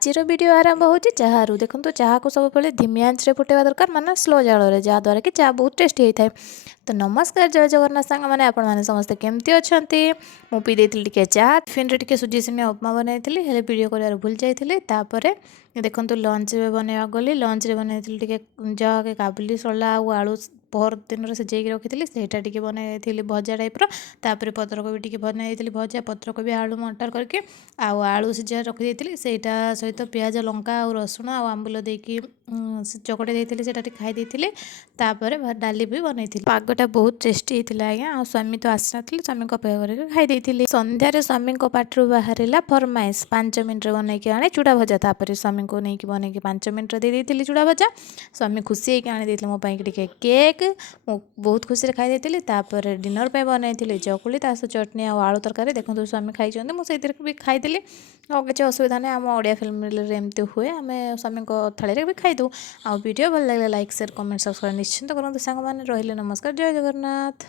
आजिर video आरंभ होची चाहरू देखो चाह को सब धीमी आंच फुटेवा दरकार माने स्लो जाल जहाँद्वारा कि चाह बहुत टेस्टी होता है। तो नमस्कार जय जगन्नाथ सांग मैंने आपण मैंने समस्ते केमती अच्छा मु पी देती टे चाह टिफिन टे सुजी सेमिया उपमा बनई वीडियो कर भूल जापर देखो लंच बनवा गली लंच बनई जहाँ काबुली सला आलू पहर दिन से रखी सेटा टी बनई भजा टाइप्र तापर पत्रकोबी टी बनई भजा पत्रकोबी आलू मटर करके आलू सिझा रखी सेटा सहित पियाज लंका और रसुण आंबुल देकी चकटे देती से खाई तापर डाली भी बनई पागटा बहुत टेस्टी होता आज्ञा आ स्वामी तो आसी ना स्वामी अपेक्षा करके खाई संध्यारे स्वामी पाठर बाहर फरमाइश 5 मिनट बनई आने चूड़ा भजा तापर स्वामी को नहीं बनई 5 मिनट दे चूड़ा भजा स्वामी खुशी होकर आनी मो केक मु बहुत खुशी खाई तापर डिनर पे बनई चकुली तास चटनी आलू तरकारी देखो स्वामी खाई मुझे भी खाई और किसी असुविधा नहीं आम ओडिया फिल्म एमती हुए आम स्वामी थाली भी खाईदू आ वीडियो भल लगे लाइक शेयर कमेंट सब्सक्राइब निश्चिंत करूँ सांग मैंने रही नमस्कार जय जगन्नाथ।